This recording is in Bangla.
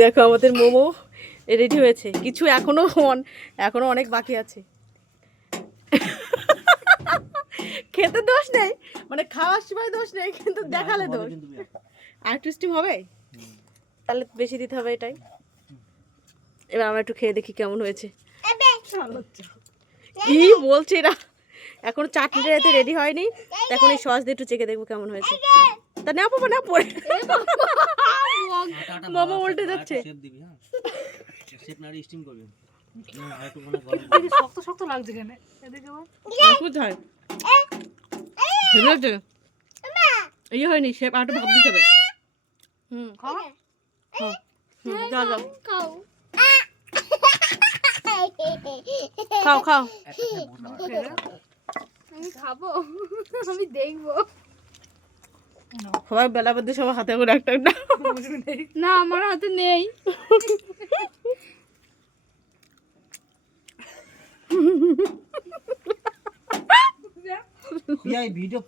দেখো আমাদের মোমো রেডি হয়েছে, কিছু এখনো অনেক বাকি আছে। খেতে দোষ নেই, মানে খাওয়ার সময় দোষ নেই, কিন্তু দেখালে দোষ। আর একটু স্টিম হবে, তাহলে বেশি দিতে হবে এটাই। এবার আমরা একটু খেয়ে দেখি কেমন হয়েছে। কি বলছে এরা, এখন চাটনিটা এতে রেডি হয়নি, এখন এই সস দিয়ে একটু চেখে দেখবো কেমন হয়েছে। তা না পাবো না পড়ে মোমো উল্টে যাচ্ছে। শক্ত শক্ত লাগছে কেন এদিকে কোথায় এই হয়নি, শেপ আর একটু ভাব দিতে হবে। খাও যাও যাও, খাও খাও খাও। আমি খাবো, আমি দেখবো। সবাই বেলা বাদে সবার হাতে করে একটা একটা। না আমার হাতে নেই। ভিডিও